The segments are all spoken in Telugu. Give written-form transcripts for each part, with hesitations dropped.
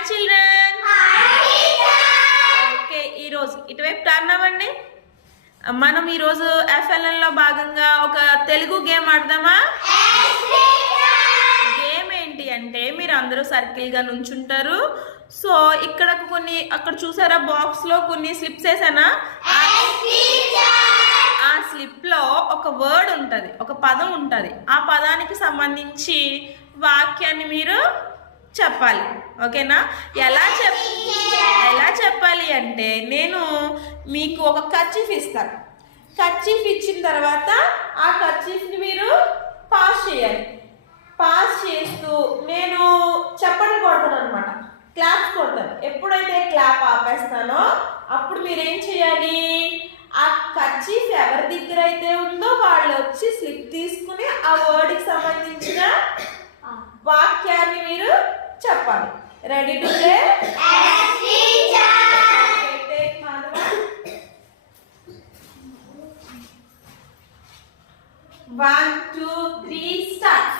Hi children. ఓకే, ఈరోజు ఇటువైపు టర్న్ అవ్వండి. మనం ఈరోజు ఎఫ్ఎల్ఎన్ లో భాగంగా ఒక తెలుగు గేమ్ ఆడదామా? గేమ్ ఏంటి అంటే మీరు అందరూ సర్కిల్ గా నుంచుంటారు. సో ఇక్కడ కొన్ని అక్కడ చూసారా బాక్స్ లో కొన్ని స్లిప్స్ వేసానా? ఆ స్లిప్ లో ఒక వర్డ్ ఉంటది, ఒక పదం ఉంటది. ఆ పదానికి సంబంధించి వాక్యాన్ని మీరు చెప్పాలి. ఓకేనా? ఎలా చెప్పాలి అంటే నేను మీకు ఒక కర్చీఫ్ ఇస్తాను. కర్చీఫ్ ఇచ్చిన తర్వాత ఆ కర్చీఫ్ని మీరు పాస్ చేయాలి. పాస్ చేస్తూ నేను చప్పట్లు కొడతాను అనమాట, క్లాప్స్ కొడతాను. ఎప్పుడైతే క్లాప్ ఆపేస్తానో అప్పుడు మీరేం చేయాలి? ఆ కర్చీఫ్ ఎవరి దగ్గర అయితే ఉందో వాళ్ళు వచ్చి స్లిప్ తీసుకుని ఆ వర్డ్కి సంబంధించిన వాక్యాన్ని మీరు చెప్పాలి. Ready to play? 1 2 3 start.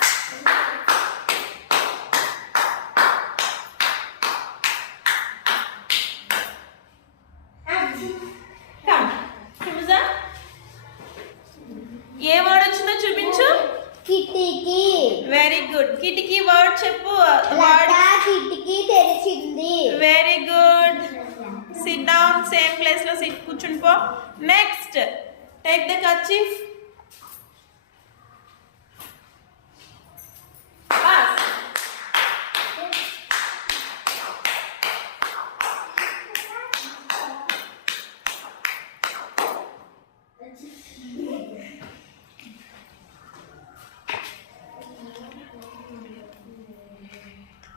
A word వచ్చిందో చూపించు. కిటికీ. Very good. కిటికీ వర్డ్ చెప్పు. కిటికీ తెరిచింది. Very good. SIT down. Same place లో సిట్ కూర్చుని పో. Next take the kerchief.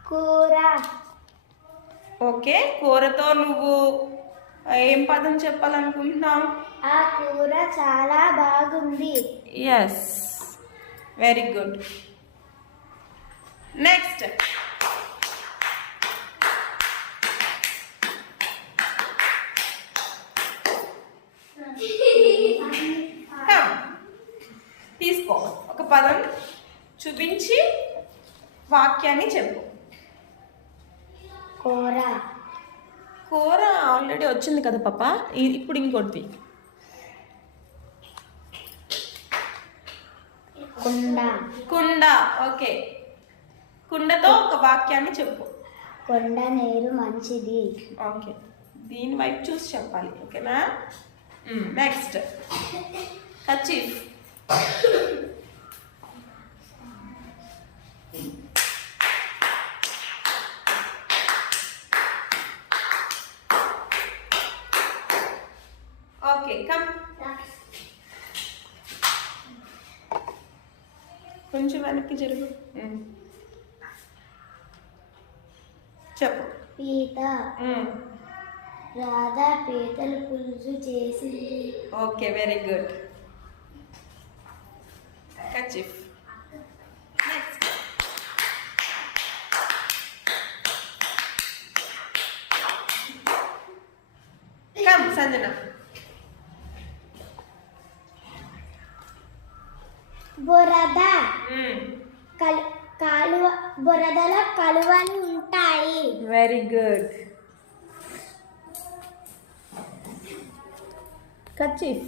కూర. ఓకే, కూరతో నువ్వు ఏం పదం చెప్పాలనుకుంటున్నావు? ఆ కూర చాలా బాగుంది. Yes, very good. నెక్స్ట్ తీసుకో, ఒక పదం చూపించి వాక్యాన్ని చెప్పు. కూర. కూర ఆల్రెడీ వచ్చింది కదా పాప, ఇప్పుడు ఇంకోటి. కుండ. కుండ. ఓకే, కుండతో ఒక వాక్యాన్ని చెప్పు. కుండ నీరు మంచిది. ఓకే, దీని వైపు చూసి చెప్పాలి. ఓకేనా? Next kerchief. Okay, come. కొంచెం వెనక్కి జరుగు. చెప్పు. పీత. రాధా పీతలు పులుసు చేసింది. Okay, very good. Kerchief. Next come Sanjana. బురద. కాలువ. బురదలో కలువలు ఉంటాయి. Very good. కర్చీఫ్.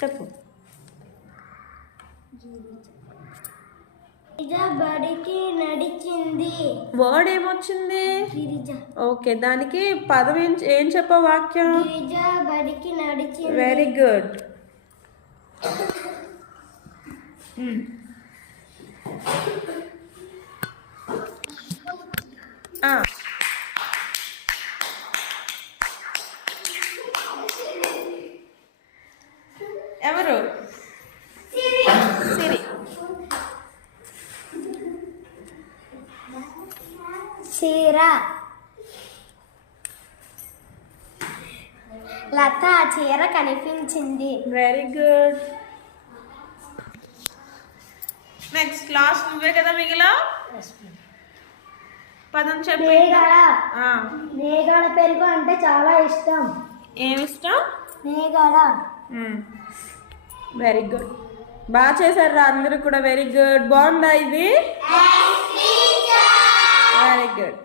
చెప్పు. బడికి నడిచింది. వర్డ్ ఏమొచ్చింది? గిరిజ. ఓకే, దానికి పదం ఏం చెప్ప వాక్యం? గిరిజ బడికి నడిచింది. Very good. ఎవరు? సిరి. చీర. లత చీర కనిపించింది. Very good. నెక్స్ట్ లాస్ట్ నువ్వే కదా మిగిలా పదం చెప్పు మేగడ ఆ, మేగడ పెరుగు అంటే చాలా ఇష్టం. ఏమి ఇష్టం? మేగడ వెరీ గుడ్, బాగా చేశారు రా అందరూ కూడా. వెరీ గుడ్, బాగుందా ఇది? Very good.